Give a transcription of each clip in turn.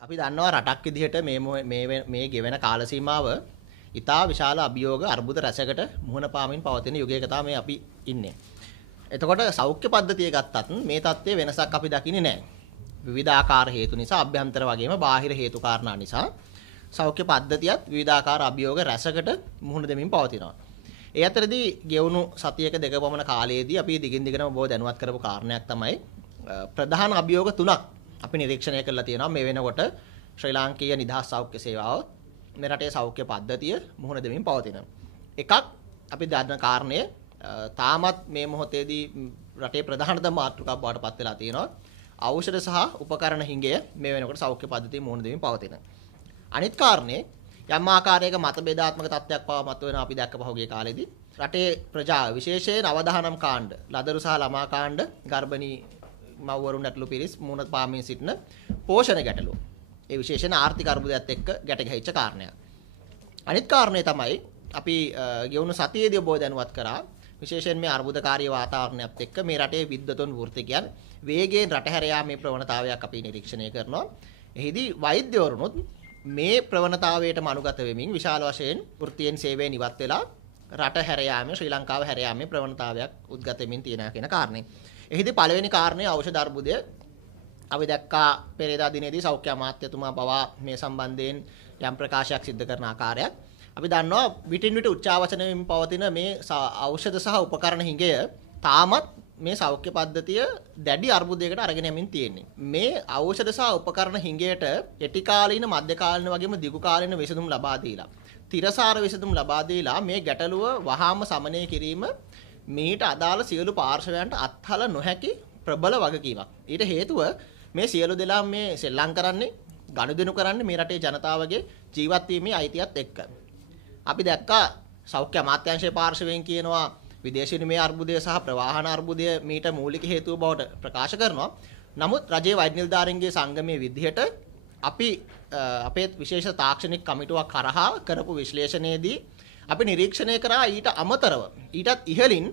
අපි දන්නවා රටක් විදිහට මේ ගෙවෙන කාල සීමාව ඉතා විශාල අභියෝග අර්බුද රැසකට මුහුණ පාමින් පවතින යුගයක තමයි අපි ඉන්නේ. එතකොට සෞඛ්‍ය පද්ධතිය ගත්තත් මේ தත්ත්වයේ වෙනසක් අපි දකින්නේ නැහැ. විවිධාකාර හේතු නිසා අභ්‍යන්තර වගේම බාහිර හේතු කාරණා නිසා සෞඛ්‍ය පද්ධතියත් විවිධාකාර අභියෝග රැසකට මුහුණ දෙමින් පවතිනවා. ඒ අතරදී ගෙවුණු සතියක දෙක පමණ කාලයේදී අපි දිගින් දිගටම බොහෝ දැනුවත් කරපු කාරණයක් තමයි ප්‍රධාන අභියෝග තුනක් අපි නිරීක්ෂණය කරලා තියෙනවා මේ වෙනකොට ශ්‍රී ලාංකීය නිදහස් සෞඛ්‍ය සේවාව මේ රටේ සෞඛ්‍ය පද්ධතිය මුහුණ දෙමින් පවතින. එකක් අපි දන්න කාරණය තාමත් මේ මොහොතේදී රටේ ප්‍රධානතම මාතෘකාවක් බවට පත් වෙලා තියෙනවා. ඖෂධ සහ උපකරණ හිඟය මේ වෙනකොට සෞඛ්‍ය පද්ධතිය මුහුණ දෙමින් පවතින. අනිත් කාරණේ යම් ආකාරයක මතභේදාත්මක තත්ත්වයක් පවා මතුවෙනවා අපි දැක්ක පහුගිය කාලෙදී. රටේ ප්‍රජාව විශේෂයෙන් අවදානම් කාණ්ඩ, ලදරු සහ ළමා කාණ්ඩ, ගර්භණී මව්වරුන් ඇතුළු පිරිස් මුහුණ පාමින් සිටින පෝෂණ ගැටලුව. ඒ විශේෂයෙන් ආර්ථික අර්බුදයත් එක්ක ගැට ගැහිච්ච කාරණයක්. අනිත් කාරණේ තමයි අපි ගෙවුණු සතියේදී ඔබ දැනුවත් කරා විශේෂයෙන් මේ අර්බුදකාරී වාතාවරණයත් එක්ක මේ රටේ විද්වතුන් වෘත්තිකයන් වේගයෙන් රට හැර යාමේ ප්‍රවණතාවයක් අපි නිරීක්ෂණය කරනවා. එහිදී වෛද්‍යවරුනුත් මේ ප්‍රවණතාවයටම අනුගත වෙමින් විශාල වශයෙන් වෘත්තියෙන් සේවයෙන් ඉවත් වෙලා රට හැර යාමේ ශ්‍රී ලංකාව හැර යාමේ ප්‍රවණතාවයක් උද්ගත වෙමින් තියෙනවා කියන කාරණේ. එහිදී පළවෙනි කාරණය ඖෂධ අර්බුදය. අපි දැක්කා පෙරේදා දිනේදී සෞඛ්‍ය අමාත්‍යතුමා පවා මේ සම්බන්ධයෙන් යම් ප්‍රකාශයක් සිදු කරන ආකාරයක්. අපි දන්නවා විටින් විට උච්චාවචනයෙන් පවතින මේ ඖෂධ සහ උපකරණ හිඟය තාමත් මේ සෞඛ්‍ය පද්ධතිය දැඩි අර්බුදයකට අරගෙන යමින් තියෙන්නේ. මේ ඖෂධ සහ උපකරණ හිඟයට කෙටි කාලීන, මධ්‍ය කාලීන වගේම දිගු කාලීන විසඳුම් ලබා දීලා, තිරසාර විසඳුම් ලබා දීලා මේ ගැටලුව වහාම සමනය කිරීම මීට අදාළ සියලු පාර්ශවයන්ට අත්හල නොහැකි ප්‍රබල වගකීමක්. ඊට හේතුව මේ සියලු දෙනා මේ සෙල්ලම් කරන්නේ, ගනුදෙනු කරන්නේ මේ රටේ ජනතාවගේ ජීවත් වීමේ අයිතියත් එක්ක. අපි දැක්කා සෞඛ්‍ය අමාත්‍යාංශයේ පාර්ශවයෙන් කියනවා විදේශ විනිමය අර්බුදය සහ ප්‍රවාහන අර්බුදය මීට මූලික හේතුව බවට ප්‍රකාශ කරනවා. නමුත් රජයේ වෛද්‍ය නිලධාරීන්ගේ සංගමයේ විදිහට අපි අපේ විශේෂ තාක්ෂණික කමිටුවක් කරහා කරපු විශ්ලේෂණයේදී අපි නිරීක්ෂණය කරා ඊට අමතරව ඊටත් ඉහළින්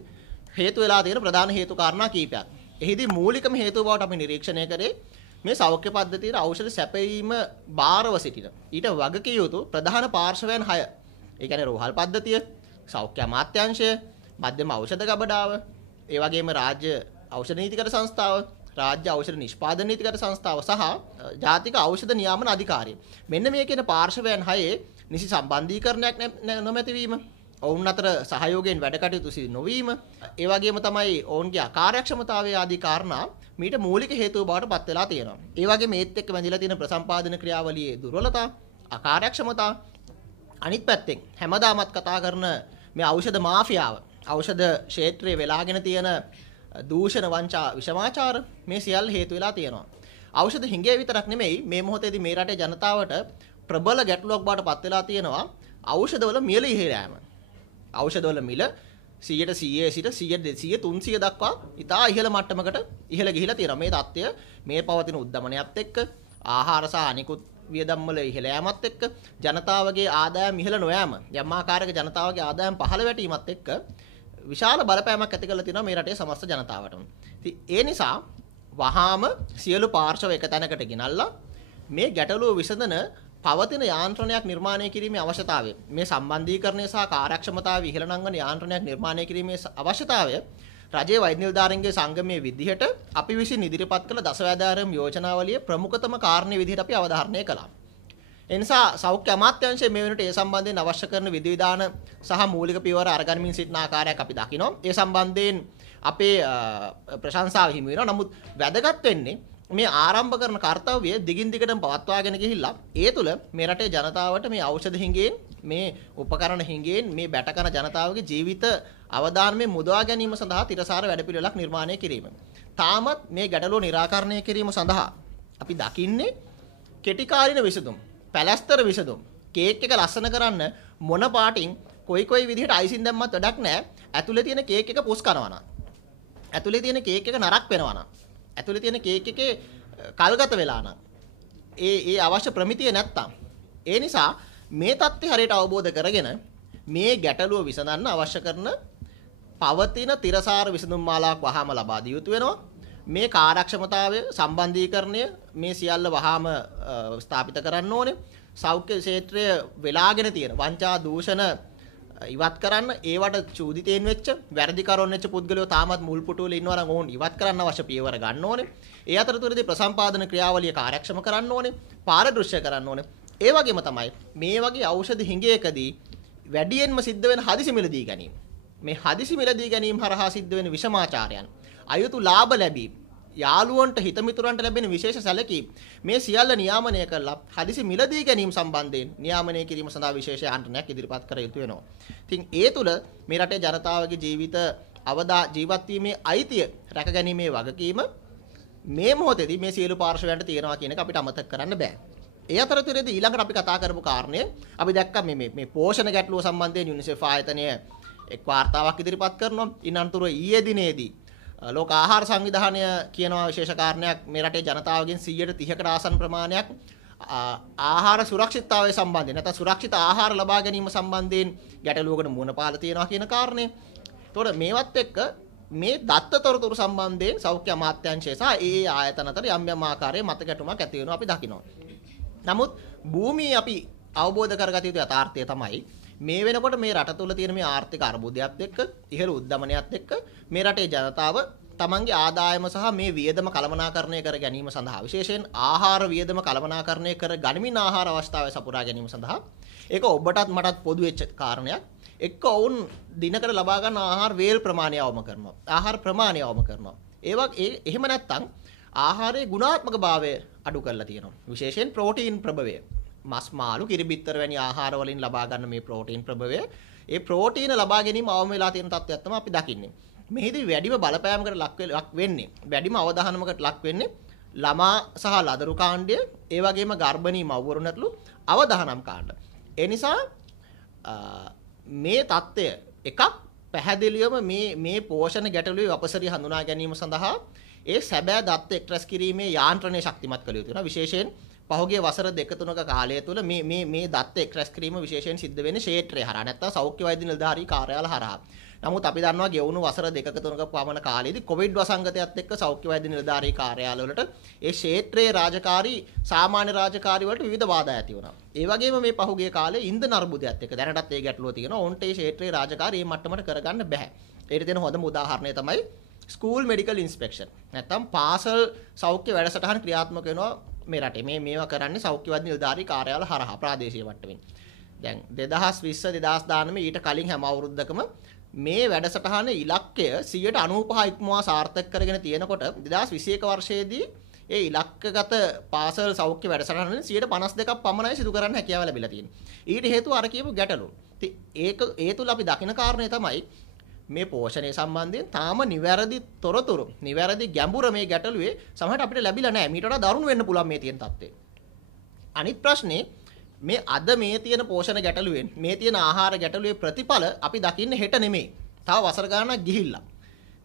හේතු වෙලා තියෙන ප්‍රධාන හේතු කාරණා කීපයක්. එහිදී මූලිකම හේතුව බවට අපි නිරීක්ෂණය කරේ මේ සෞඛ්‍ය පද්ධතියේ ඖෂධ සැපයීම බාරව සිටින ඊට වගකිය යුතු ප්‍රධාන පාර්ශවයන් 6. ඒ කියන්නේ රෝහල් පද්ධතිය, සෞඛ්‍ය අමාත්‍යාංශය, මධ්‍යම ඖෂධ ගබඩාව, ඒ වගේම රාජ්‍ය ඖෂධ නීතිගත සංස්ථාව, රාජ්‍ය ඖෂධ නිෂ්පාදන නීතිගත සංස්ථාව සහ ජාතික ඖෂධ නියාමන අධිකාරිය. මෙන්න මේ කියන පාර්ශවයන් 6 නිසි සම්බන්ධීකරණයක් නොමැතිවීම, ඔවුන් අතර සහයෝගයෙන් වැඩ කටයුතු සිදු නොවීම, ඒ වගේම තමයි ඔවුන්ගේ අකාර්යක්ෂමතාවය ආදී කාරණා මීට මූලික හේතුව බවට පත් වෙලා තියෙනවා. ඒ වගේම මේත් එක්ක බැඳිලා තියෙන ප්‍රසම්පාදන ක්‍රියාවලියේ දුර්වලතා, අකාර්යක්ෂමතා. අනිත් පැත්තෙන් හැමදාමත් කතා කරන මේ ඖෂධ මාෆියාව, ඖෂධ ක්ෂේත්‍රයේ වෙලාගෙන තියෙන දූෂණ, වංචා, විෂමාචාර මේ සියල්ල හේතු වෙලා තියෙනවා. ඖෂධ හිඟය විතරක් නෙමෙයි මේ මොහොතේදී මේ රටේ ජනතාවට ප්‍රබල ගැටලුවක් බවට පත් වෙලා තියෙනවා ඖෂධවල මිල ඉහළ යෑම. ඖෂධවල මිල 100ට 100 සිට 100 200 300 දක්වා ඉතා ඉහළ මට්ටමකට ඉහළ ගිහිලා තියෙනවා. මේ தත්ත්වය මේ පවතින උද්දමනයත් එක්ක, ආහාර සහ අනිකුත් වියදම් වල ඉහළ යෑමත් එක්ක, ජනතාවගේ ආදායම් ඉහළ නොයෑම, යම් ආකාරයක ජනතාවගේ ආදායම් පහළ වැටීමත් එක්ක විශාල බලපෑමක් ඇති කරලා තියෙනවා මේ රටේ සමස්ත ජනතාවටම. ඉතින් ඒ නිසා වහාම සියලු පාර්ශව එක තැනකට ගෙනල්ලා මේ ගැටලුව විසඳන පවතින යාන්ත්‍රණයක් නිර්මාණය කිරීමේ අවශ්‍යතාවය, මේ සම්බන්ධීකරණය සහ කාර්යක්ෂමතාව ඉහළ නංවන යාන්ත්‍රණයක් නිර්මාණය කිරීමේ අවශ්‍යතාවය රජයේ වෛද්‍ය නිලධාරීන්ගේ සංගමයේ විදිහට අපි විසින් ඉදිරිපත් කළ දසවැදෑරුම් යෝජනාවලියේ ප්‍රමුඛතම කාරණේ විදිහට අපි අවධාරණය කළා. ඒ නිසා සෞඛ්‍ය අමාත්‍යාංශය මේ වෙනට ඒ සම්බන්ධයෙන් අවශ්‍ය කරන විධිවිධාන සහ මූලික පියවර අරගනිමින් සිටින ආකාරයක් අපි දකිනවා. ඒ සම්බන්ධයෙන් අපේ ප්‍රශංසාව හිමි වෙනවා. නමුත් වැදගත් වෙන්නේ මේ ආරම්භ කරන කාර්යය දිගින් දිගටම පවත්වාගෙන ගිහිල්ලා ඒ තුළ මේ රටේ ජනතාවට මේ ඖෂධ හිඟයෙන්, මේ උපකරණ හිඟයෙන් මේ බැටකන ජනතාවගේ ජීවිත අවදානමේ මුදවා ගැනීම සඳහා තිරසාර වැඩපිළිවෙලක් නිර්මාණය කිරීම. තාමත් මේ ගැටලුව निराකරණය කිරීම සඳහා අපි දකින්නේ කෙටි කාලින විසඳුම්, පැලැස්තර විසඳුම්. කේක් එක ලස්සන කරන්න මොන පාටින් කොයි විදිහට අයිසින් දැම්මත් වැඩක් නැහැ. ඇතුලේ තියෙන කේක් එක පුස් කරනවා නම්, ඇතුලේ තියෙන කේක් එක නරක් වෙනවා නම්, ඇතුලේ තියෙන කේක් එකේ කල්ගත වෙලා නම්, ඒ අවශ්‍ය ප්‍රමිතිය නැත්තම්, ඒ නිසා මේ தත්ත්වය හරියට අවබෝධ කරගෙන මේ ගැටලුව විසඳන්න අවශ්‍ය කරන පවතින තිරසාර විසඳුම් මාලාවක් වහාම ලබා දිය යුතු වෙනවා. මේ කාර්යක්ෂමතාවය සම්බන්ධීකරණය මේ සියල්ල වහාම ස්ථාපිත කරන්න ඕනේ. සෞඛ්‍ය ක්ෂේත්‍රය වෙලාගෙන තියෙන වංචා දූෂණ ඉවත් කරන්න, ඒවට චූදිතයෙන් වෙච්ච වැරදිකරුවන් වෙච්ච පුද්ගලයෝ තාමත් මුල් පුටුවල ඉන්නවා නම් ඕන් ඉවත් කරන්න අවශ්‍ය පියවර ගන්න ඕනේ. ඒ අතරතුරදී ප්‍රසම්පාදන ක්‍රියාවලිය කාර්යක්ෂම කරන්න ඕනේ, පාරදෘශ්‍ය කරන්න ඕනේ. ඒ වගේම තමයි මේ වගේ ඖෂධ හිඟයකදී වැඩියෙන්ම සිද්ධ වෙන හදිසි මිලදී ගැනීම. මේ හදිසි මිලදී ගැනීම හරහා සිද්ධ වෙන විෂමාචාරයන්, අයුතු ලාභ ලැබීම, යාළුවන්ට හිතමිතුරන්ට ලැබෙන විශේෂ සැලකීම් මේ සියල්ල නියාමනය කරලා හදිසි මිලදී ගැනීම සම්බන්ධයෙන් නියාමනය කිරීම සඳහා විශේෂ ආන්දෝලනයක් ඉදිරිපත් කර යුතු වෙනවා. ඉතින් ඒ තුල මේ රටේ ජනතාවගේ ජීවත් වීමේ අයිතිය රැකගැනීමේ වගකීම මේ මොහොතේදී මේ සියලු පාර්ශවයන්ට තියෙනවා කියන එක අපිට අමතක කරන්න බෑ. ඒ අතරතුරේදී ඊළඟට අපි කතා කරපු කාරණය අපි දැක්කා මේ පෝෂණ ගැටලුව සම්බන්ධයෙන් යුනිසෙෆ් ආයතනය එක් වාර්තාවක් ඉදිරිපත් කරනවා. ඉන්නතුරු ඊයේ දිනේදී ලෝක ආහාර සංවිධානය කියනවා විශේෂ කාරණයක් මේ රටේ ජනතාවගෙන් 130කට ආසන්න ප්‍රමාණයක් ආහාර සුරක්ෂිතතාවය සම්බන්ධයෙන් නැත්නම් සුරක්ෂිත ආහාර ලබා ගැනීම සම්බන්ධයෙන් ගැටලුවකට මුහුණ පාලා තියෙනවා කියන කාරණේ. එතකොට මේවත් එක්ක මේ දත්ත තොරතුරු සම්බන්ධයෙන් සෞඛ්‍ය අමාත්‍යාංශය සහ ඒ ආයතන අතර යම් යම් ආකාරයේ මත ගැටුමක් ඇති වෙනවා අපි දකිනවා. නමුත් භූමියේ අපි අවබෝධ කරගත යුතු යථාර්ථය තමයි මේ වෙනකොට මේ රට තුළ තියෙන මේ ආර්ථික අර්බුදයත් එක්ක ඉහළ උද්දමනයත් එක්ක මේ රටේ ජනතාව තමන්ගේ ආදායම සහ මේ වියදම කළමනාකරණය කර ගැනීම සඳහා විශේෂයෙන් ආහාර වියදම කළමනාකරණය කර ගනිමින් ආහාර අවස්ථාවේ සපුරා ගැනීම සඳහා ඒක ඔබටත් මටත් පොදු වෙච්ච කාරණයක්. එක්ක වුන් දිනකට ලබා ගන්න ආහාර වේල් ප්‍රමාණය අවම කරනවා. ආහාර ප්‍රමාණය අවම කරනවා. එහෙම නැත්නම් ආහාරයේ ගුණාත්මක භාවය අඩු කරලා තියෙනවා. විශේෂයෙන් ප්‍රෝටීන් ප්‍රභවය. මස් මාළු කිරි බිත්තර වැනි ආහාර වලින් ලබා ගන්න මේ ප්‍රෝටීන් ප්‍රභවය, ඒ ප්‍රෝටීන ලබා ගැනීම අවම වෙලා තියෙන තත්ත්වයක් තමයි අපි දකින්නේ. මෙහිදී වැඩිම බලපෑමකට ලක් වෙන්නේ, වැඩිම අවධානමකට ලක් වෙන්නේ ළමා සහ ලදරු කාණ්ඩය, ඒ වගේම ගර්භණී මව්වරුන්ටලු අවධානම් කාණ්ඩ. ඒ නිසා මේ தත්ත්වය එකක් පැහැදිලිවම මේ පෝෂණ ගැටලුවේ අපසරිය හඳුනා ගැනීම සඳහා ඒ සැබෑ දත්ත එක්රැස් කිරීමේ යාන්ත්‍රණය ශක්තිමත් කළ යුතු වෙනවා. විශේෂයෙන් පහුගිය වසර දෙක තුනක කාලය තුළ මේ දත්ත එක්රැස් කිරීම විශේෂයෙන් සිද්ධ වෙන්නේ ක්ෂේත්‍රය හරහා නැත්නම් සෞඛ්‍ය වෛද්‍ය නිලධාරී කාර්යාල හරහා. නමුත් අපි දන්නවා ගෙවුණු වසර දෙකක තුනක පමණ කාලයේදී කොවිඩ් වසංගතයත් එක්ක සෞඛ්‍ය වෛද්‍ය නිලධාරී කාර්යාල වලට ඒ ක්ෂේත්‍රයේ රාජකාරී සාමාන්‍ය රාජකාරී වලට විවිධ බාධා ඇති වුණා. ඒ වගේම මේ පහුගිය කාලේ ඉන්ධන අර්බුදයත් එක්ක දැනටත් ඒ ගැටලුව තියෙනවා. ඔවුන්ට ඒ ක්ෂේත්‍රයේ රාජකාරී මේ මට්ටමට කරගන්න බෑ. ඒකට දෙන හොඳම උදාහරණය තමයි ස්කූල් මෙඩිකල් ඉන්ස්පෙක්ෂන්. නැත්නම් පාසල් සෞඛ්‍ය වැඩසටහන් ක්‍රියාත්මක වෙනවා මේ රටේ. මේවා කරන්නේ සෞඛ්‍ය වෛද්‍ය නිලධාරී කාර්යාල හරහා ප්‍රාදේශීය මට්ටමින්. දැන් 2020 2019 ඊට කලින් හැම අවුරුද්දකම මේ වැඩසටහන ඉලක්කය 95 ඉක්මවා සාර්ථක කරගෙන තියෙනකොට 2021 වර්ෂයේදී ඒ ඉලක්කගත පාසල් සෞඛ්‍ය වැඩසටහන වලින් 52ක් පමණයි සිදු කරන්න හැකියාව ලැබිලා තියෙන්නේ. ඊට හේතුව අර කියපු ගැටලු. ඉතින් ඒ තුල අපි දකින කාරණේ තමයි මේ පෝෂණය සම්බන්ධයෙන් තාම නිවැරදි තොරතුරු, නිවැරදි ගැඹුර මේ ගැටලුවේ සමහරට අපිට ලැබිලා නැහැ. මීට වඩා දරුණු වෙන්න පුළුවන් මේ තියෙන තත්ත්වය. අනිත් ප්‍රශ්නේ මේ අද මේ තියෙන පෝෂණ ගැටලුවෙන්, මේ තියෙන ආහාර ගැටලුවේ ප්‍රතිඵල අපි දකින්නේ හෙට නෙමෙයි. තව වසර ගාණක් ගිහිල්ලා.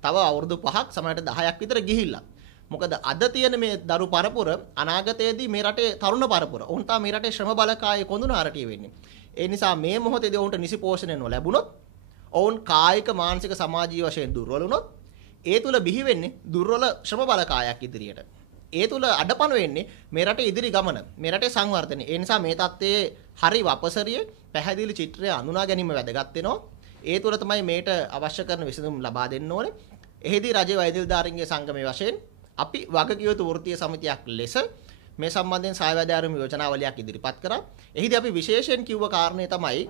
තව අවුරුදු 5ක් සමහරට 10ක් විතර ගිහිල්ලා. මොකද අද තියෙන මේ දරු පරපුර අනාගතයේදී මේ රටේ තරුණ පරපුර. උන් තා මේ රටේ ශ්‍රම බලකායේ කොඳුනාරටිය වෙන්නේ. ඒ නිසා මේ මොහොතේදී උන්ට නිසි පෝෂණය නොලැබුණොත්, ඔවුන් කායික මානසික සමාජීය වශයෙන් දුර්වල වුණොත්, ඒ තුල බිහි වෙන්නේ දුර්වල ශ්‍රම බලකායක් ඉදිරියට. ඒ තුල අඩපණ වෙන්නේ මේ රටේ ඉදිරි ගමන, මේ රටේ සංවර්ධනය. ඒ නිසා මේ தත්ත්වයේ හරි වපසරිය පැහැදිලි චිත්‍රය අඳුනා ගැනීම වැදගත් වෙනවා. ඒ තුල තමයි මේට අවශ්‍ය කරන විසඳුම් ලබා දෙන්න ඕනේ. එහිදී රජයේ වෛද්‍ය නිලධාරීන්ගේ සංගමයේ වශයෙන් අපි වගකිව යුතු වෘත්තීය සමිතියක් ලෙස මේ සම්බන්ධයෙන් සායවැදෑරුම් යෝජනාවලියක් ඉදිරිපත් කරා. එහිදී අපි විශේෂයෙන් කිව්ව කාරණේ තමයි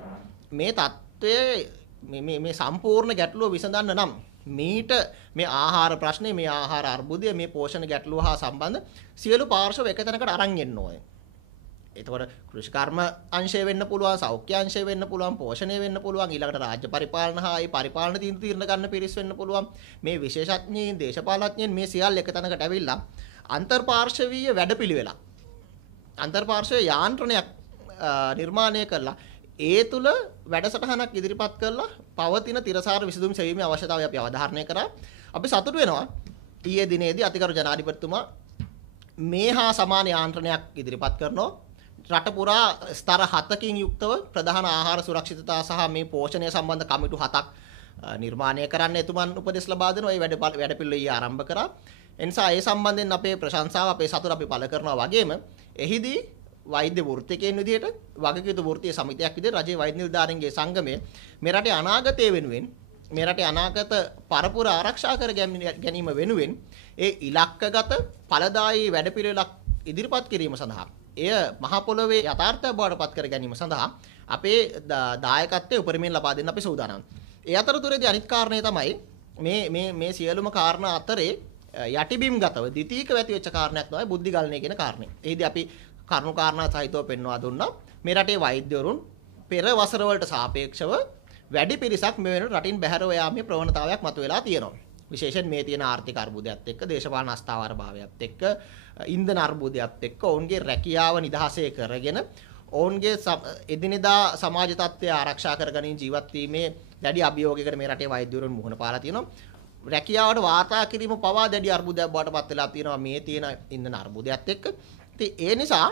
මේ தත්ත්වයේ මේ සම්පූර්ණ ගැටලුව විසඳන්න නම් මීට මේ ආහාර ප්‍රශ්නේ, මේ ආහාර අර්බුදය, මේ පෝෂණ ගැටලුව හා සම්බන්ධ සියලු පාර්ශ්ව එකතැනකට අරන් එන්න ඕනේ. එතකොට කෘෂිකර්ම අංශය වෙන්න පුළුවන්, සෞඛ්‍ය අංශය වෙන්න පුළුවන්, පෝෂණය වෙන්න පුළුවන්, ඊළඟට රාජ්‍ය පරිපාලන හා ඒ පරිපාලන තීරණ ගන්න පිරිස් වෙන්න පුළුවන්. මේ විශේෂඥයින්, දේශපාලඥයින් මේ සියල්ල එකතැනකට ඇවිල්ලා අන්තර්පාර්ශවීය වැඩපිළිවෙලක්, අන්තර්පාර්ශවීය යාන්ත්‍රණයක් නිර්මාණය කළා. ඒ තුල වැඩසටහනක් ඉදිරිපත් කරලා පවතින තිරසාර විසඳුම් සෙවීමේ අවශ්‍යතාවය අපි අවධාරණය කරා. අපි සතුටු වෙනවා ඊයේ දිනේදී අතිගරු ජනාධිපතිතුමා මේ හා සමාන යාන්ත්‍රණයක් ඉදිරිපත් කරනවා. රට පුරා ස්තර 7කින් යුක්තව ප්‍රධාන ආහාර සුරක්ෂිතතාව සහ මේ පෝෂණය සම්බන්ධ කමිටු 7ක් නිර්මාණය කරන්න එතුමන් උපදෙස් ලබා දෙනවා. ඒ වැඩ පිළිවෙල ආරම්භ කරා. එනිසා ඒ සම්බන්ධයෙන් අපේ ප්‍රශංසාව අපේ සතුට අපි පළ කරනවා වගේම එහිදී වෛද්‍ය වෘත්තිකයන් විදිහට වගකීතු වෘත්තීය සමිතියක් විදිහට රජයේ වෛද්‍ය නිලධාරීන්ගේ සංගමය මේ රටේ අනාගතය වෙනුවෙන් මේ රටේ අනාගත පරපුර ආරක්ෂා කර ගැනීම වෙනුවෙන් ඒ ඉලක්කගත ඵලදායී වැඩපිළිවෙලක් ඉදිරිපත් කිරීම සඳහා එය මහ පොළොවේ යථාර්ථය බවට පත් කර ගැනීම සඳහා අපේ දායකත්වයේ උපරිමයෙන් ලබා දෙන්න අපි සූදානම්. ඒ අතරතුරේදී අනිත් කාරණේ තමයි මේ සියලුම කාරණා අතරේ යටිබිම්ගතව ද්විතීක වැති වෙච්ච කාරණයක් තමයි බුද්ධි ගලණය කියන කාරණේ. එහිදී අපි කරුණු කාරණා සහිතව පෙන්වා දුන්නා. මේ රටේ වෛද්‍යවරුන් පෙර වසර වලට සාපේක්ෂව වැඩි පිරිසක් මේ වෙනකොට රටින් බැහැරව යාමේ ප්‍රවණතාවයක් මතුවලා තියෙනවා. විශේෂයෙන් මේ තියෙන ආර්ථික අර්බුදයත් එක්ක, දේශපාලන අස්ථාවර භාවයත් එක්ක, ඉන්ධන අර්බුදයත් එක්ක ඔවුන්ගේ රැකියාව නිදහසේ කරගෙන ඔවුන්ගේ එදිනෙදා සමාජ තත්ත්වය ආරක්ෂා කරගනිමින් ජීවත් වීමේ දැඩි අභියෝගයකට මේ රටේ වෛද්‍යවරුන් මුහුණ පාලා තියෙනවා. රැකියාවට වාර්තා කිරීම පවා දැඩි අර්බුදයක් බවට පත් වෙලා තියෙනවා මේ තියෙන ඉන්ධන අර්බුදයත් එක්ක. ඉතින් ඒ නිසා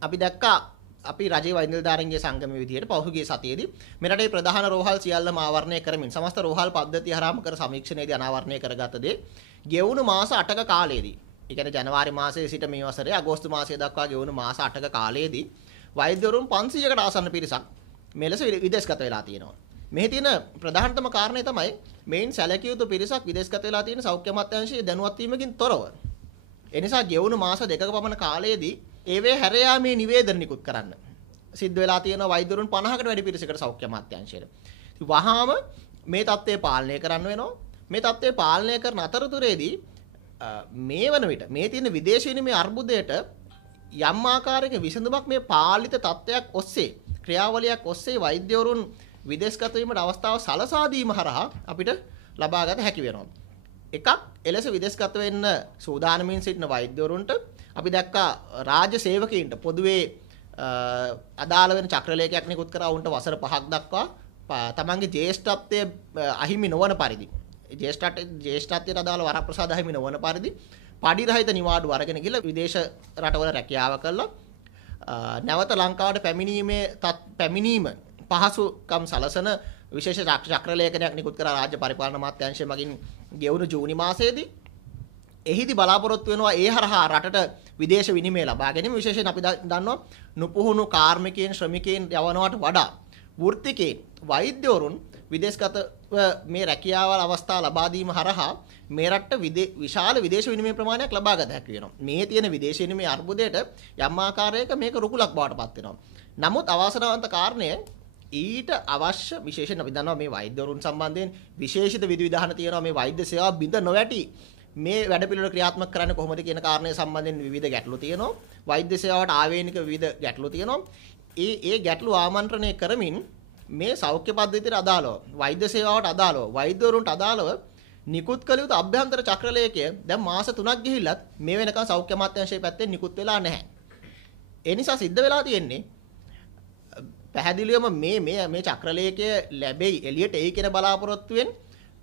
අපි දැක්කා අපි රජයේ වෛද්‍ය නිලධාරීන්ගේ සංගමයේ විදිහට පහුගිය සතියේදී මේ රටේ ප්‍රධාන රෝහල් සියල්ලම ආවරණය කරමින් සමස්ත රෝහල් පද්ධතිය හරහාම කර සමීක්ෂණයේදී අනාවරණය කරගත දේ ගෙවුණු මාස 8ක කාලයේදී ඒ කියන්නේ ජනවාරි මාසයේ සිට මේ වසරේ අගෝස්තු මාසය දක්වා ගෙවුණු මාස 8ක කාලයේදී වෛද්‍යවරුන් 500කට ආසන්න පිරිසක් මෙලෙස විදේශගත වෙලා තියෙනවා. මෙහි තියෙන ප්‍රධානතම කාරණය තමයි මේන් සැලකිය යුතු පිරිසක් විදේශගත වෙලා තියෙන සෞඛ්‍ය අමාත්‍යාංශයේ දැනුවත් වීමකින් තොරව. ඒ නිසා ගෙවුණු මාස 2ක පමණ කාලයේදී ඒවේ හැර යාමේ නිවේදන නිකුත් කරන්න සිද්ධ වෙලා තියෙන වෛද්‍යවරුන් 50කට වැඩි පිරිසකට සෞඛ්‍ය අමාත්‍යාංශයට. ඉතින් වහාම මේ தත්ත්වය පාලනය කරන්න වෙනවා. මේ தත්ත්වය පාලනය කරන අතරතුරේදී මේ වන විට මේ තියෙන විදේශ විනිමය අර්බුදයට යම් ආකාරයක විසඳුමක් මේ පාලිත තත්ත්වයක් ඔස්සේ ක්‍රියාවලියක් ඔස්සේ වෛද්‍යවරුන් විදේශගත වීමට අවස්ථාව සලසා දීම හරහා අපිට ලබා ගත හැකි වෙනවා. එකක් එලෙස විදේශගත වෙන්න සූදානමින් සිටින වෛද්‍යවරුන්ට අපි දැක්කා රාජ්‍ය සේවකයින්ට පොදුවේ අදාළ වෙන චක්‍රලේඛයක් නිකුත් කරා උන්ට වසර 5ක් දක්වා තමන්ගේ ජ්‍යෙෂ්ඨත්වයේ අහිමි නොවන පරිදි ජ්‍යෙෂ්ඨත්වයට අදාළ වරප්‍රසාද අහිමි නොවන පරිදි පඩි රහිත නිවාඩු අරගෙන ගිහලා විදේශ රටවල රැකියාව කළා. නැවත ලංකාවට පැමිණීම පහසුකම් සලසන විශේෂ චක්‍රලේඛනයක් නිකුත් කරා රාජ්‍ය පරිපාලන අමාත්‍යාංශය මගින් ගෙවුණු ජූනි මාසයේදී එහිදී බලාපොරොත්තු වෙනවා ඒ හරහා රටට විදේශ විනිමය ලබා ගැනීම. විශේෂයෙන් අපි දන්නවා නුපුහුණු කාර්මිකයන් ශ්‍රමිකයන් යවනවට වඩා වෘත්තිකයන් වෛද්‍යවරුන් විදේශගත මේ රැකියාවල් අවස්ථා ලබා දීම හරහා මේ රටට විශාල විදේශ විනිමය ප්‍රමාණයක් ලබා ගත හැකි වෙනවා. මේ තියෙන විදේශ විනිමය අර්බුදයට යම් ආකාරයක මේක රුකුලක් බවට පත් වෙනවා. නමුත් අවාසනාවන්ත කාරණය ඊට අවශ්‍ය විශේෂයෙන් අපි දන්නවා මේ වෛද්‍යවරුන් සම්බන්ධයෙන් විශේෂිත විධිවිධාන තියෙනවා. මේ වෛද්‍ය සේවාව බිඳ නොවැටි මේ වැඩපිළිවෙල ක්‍රියාත්මක කරන්නේ කොහොමද කියන කාරණය සම්බන්ධයෙන් විවිධ ගැටලු තියෙනවා. වෛද්‍ය සේවාවට ආවේනික විවිධ ගැටලු තියෙනවා. ඒ ගැටලු ආමන්ත්‍රණය කරමින් මේ සෞඛ්‍ය පද්ධතියට අදාළව වෛද්‍ය සේවාවට අදාළව වෛද්‍යවරුන්ට අදාළව නිකුත් කළ යුතු අභ්‍යන්තර චක්‍රලේඛය දැන් මාස 3ක් ගිහිල්ලත් මේ වෙනකන් සෞඛ්‍ය අමාත්‍යාංශයේ පැත්තෙන් නිකුත් වෙලා නැහැ. ඒ නිසා සිද්ධ වෙලා තියෙන්නේ පැහැදිලිවම මේ චක්‍රලේඛය ලැබෙයි එළියට එයි කියන බලාපොරොත්තුවෙන්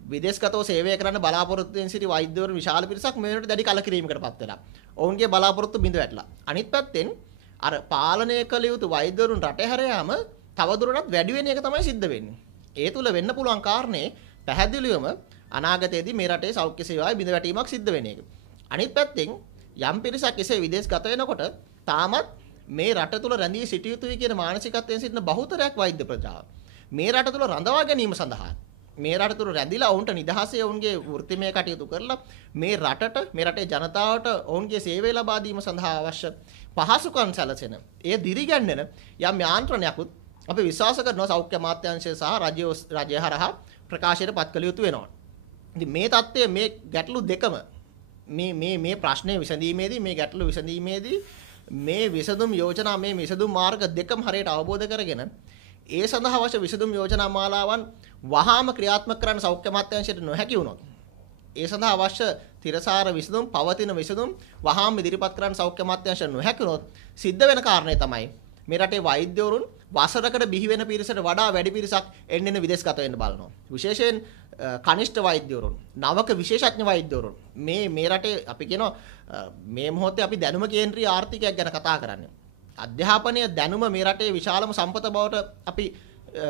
විදේශගතව සේවය කරන්න බලාපොරොත්තු වෙන සිටි වෛද්‍යවරු විශාල පිරිසක් මේ වෙනකොට දැඩි කලකිරීමකටපත් වෙලා. ඔවුන්ගේ බලාපොරොත්තු බිඳ වැටලා. අනිත් පැත්තෙන් අර පාලනය කළ යුතු වෛද්‍යවරුන් රටේ හැර යාම තවදුරටත් වැඩි වෙන එක තමයි සිද්ධ වෙන්නේ. ඒ තුල වෙන්න පුළුවන් කාරණේ පැහැදිලිවම අනාගතයේදී මේ රටේ සෞඛ්‍ය සේවාවේ බිඳ වැටීමක් සිද්ධ වෙන එක. අනිත් පැත්තෙන් යම් පිරිසක් එසේ විදේශගත වෙනකොට තාමත් මේ රට තුල රැඳී සිටිය යුතුයි කියන මානසිකත්වයෙන් සිටින බහුතරයක් වෛද්‍ය ප්‍රජාව මේ රට තුල රඳවා ගැනීම සඳහා මේ රට තුල රැඳිලා ඔවුන්ට නිදහසේ ඔවුන්ගේ වෘත්තිමය කටයුතු කරලා මේ රටට මේ රටේ ජනතාවට ඔවුන්ගේ සේවය ලබා දීම සඳහා අවශ්‍ය පහසුකම් සැලසෙන ඒ දිරිගැන්වෙන යම් යාන්ත්‍රණයක්ත් අපි විශ්වාස කරනවා සෞඛ්‍ය අමාත්‍යාංශය සහ රජය හරහා ප්‍රකාශයට පත් කළ යුතු වෙනවා. ඉතින් මේ தත්ත්වය මේ ගැටලු දෙකම මේ ප්‍රශ්නේ විසඳීමේදී මේ ගැටලු විසඳීමේදී මේ විසඳුම් යෝජනා මේ විසඳුම් මාර්ග දෙකම හරියට අවබෝධ කරගෙන ඒ සඳහා අවශ්‍ය විසඳුම් යෝජනා මාලාවන් වහාම ක්‍රියාත්මක කරන්න සෞඛ්‍ය අමාත්‍යාංශයට නොහැකි වුණොත් ඒ සඳහා අවශ්‍ය තිරසාර විසඳුම් පවතින විසඳුම් වහාම ඉදිරිපත් කරන්න සෞඛ්‍ය අමාත්‍යාංශයට නොහැකි වුණොත් සිද්ධ වෙන කාරණේ තමයි මේ රටේ වෛද්‍යවරුන් වසරකට බිහි වෙන පිරිසට වඩා වැඩි පිරිසක් එන්න විදේශගත වෙන්න බලනවා. විශේෂයෙන් කනිෂ්ඨ වෛද්‍යවරුන්, නවක විශේෂඥ වෛද්‍යවරුන් මේ රටේ අපි කියනවා මේ මොහොතේ අපි දැනුම කේන්ද්‍රීය ආර්ථිකයක් ගැන කතා කරන්නේ. අධ්‍යාපනය දැනුම මේ රටේ විශාලම සම්පත බවට අපි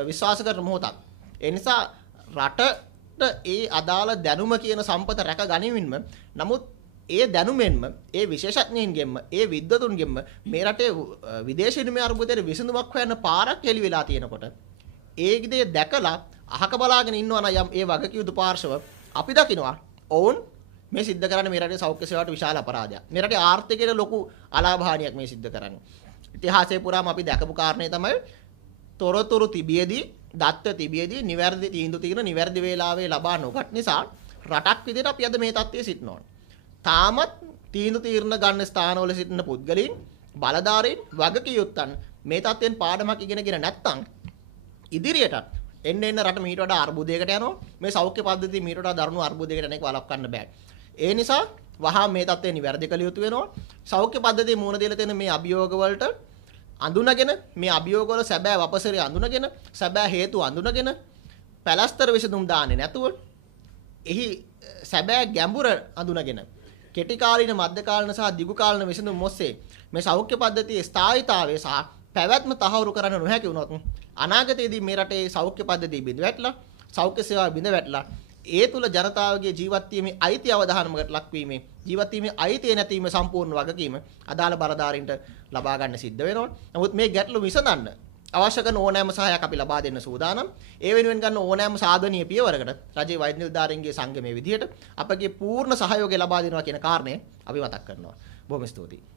විශ්වාස කරන මොහොතක්. ඒ නිසා රට ඒ අදාළ දැනුම කියන සම්පත රැක ගනිමින්ම නමුත් ඒ දැනුමෙන්ම ඒ විශේෂඥයින්ගෙන්ම ඒ විද්වතුන්ගෙන්ම මේ රටේ විදේශ විනිමය අර්බුදයේ විසඳුමක් හොයන්න පාරක් එළි වෙලා තියෙනකොට ඒ දේ දැකලා අහක බලාගෙන ඉන්නවා නම් යම් ඒ වගකීම් පාර්ශව අපි දකිනවා ඔවුන් මේ සිද්ධ කරන්නේ මේ රටේ සෞඛ්‍ය සේවාවට විශාල අපරාධයක්. මේ රටේ ආර්ථිකයට ලොකු අලාභහානියක් මේ සිද්ධ කරන්නේ. ඉතිහාසයේ පුරාම අපි දැකපු කාරණේ තමයි තොරතුරු තිබියදී, දත්ත තිබියදී නිවැරදි තීන්දුව తీරන නිවැරදි වේලාවේ ලබා නොගත් නිසා රටක් විදිහට අපි අද මේ තත්ත්වයේ සිටිනවා. තාමත් තීන්දුව తీරන ගන්න ස්ථානවල සිටින පුද්ගලයන්, බලධාරීන්, වගකියුත්තන් මේ තත්ත්වෙන් පාඩමක් ඉගෙනගෙන නැත්නම් ඉදිරියටත් එන්න රට මීට වඩා අර්බුදයකට යනවා. මේ සෞඛ්‍ය පද්ධතිය මීට වඩා දරුණු අර්බුදයකට යන එක වළක්වන්න බෑ. ඒ නිසා වහා මේ තත්ත්වය නිවැරදි කළ යුතු වෙනවා. සෞඛ්‍ය පද්ධතිය මුහුණ දීලා තියෙන මේ අභියෝග වලට අඳුනගෙන මේ අභියෝග වල සැබෑ වපසරය අඳුනගෙන සැබෑ හේතු අඳුනගෙන පැලස්තර විසඳුම් දාන්නේ නැතුව එහි සැබෑ ගැඹුර අඳුනගෙන කෙටි කාලින මධ්‍ය කාලින සහ දිගු කාලින විසඳුම් ඔස්සේ මේ සෞඛ්‍ය පද්ධතියේ ස්ථායීතාවය සහ පැවැත්ම තහවුරු කරන්න නොහැකි වුණොත් අනාගතයේදී මේ රටේ සෞඛ්‍ය පද්ධතිය බිඳ වැටලා සෞඛ්‍ය සේවා බිඳ වැටලා ඒ තුල ජනතාවගේ ජීවත් වීමේ අයිතිය අවධානමකට ලක්වීමේ ජීවත් වීමේ අයිතිය නැතිවීම සම්පූර්ණ වගකීම අදාළ බලධාරීන්ට ලබා ගන්න සිද්ධ වෙනවා. නමුත් මේ ගැටලු විසඳන්න අවශ්‍ය කරන ඕනෑම සහායක් අපි ලබා දෙන්න සූදානම්. ඒ වෙනුවෙන් ගන්න ඕනෑම සාධනීය පියවරකට රජයේ වෛද්‍ය නිලධාරීන්ගේ සංගමයේ විදිහට අපගේ පූර්ණ සහයෝගය ලබා දෙනවා කියන කාරණය අපි මතක් කරනවා. බොහොම ස්තුතියි.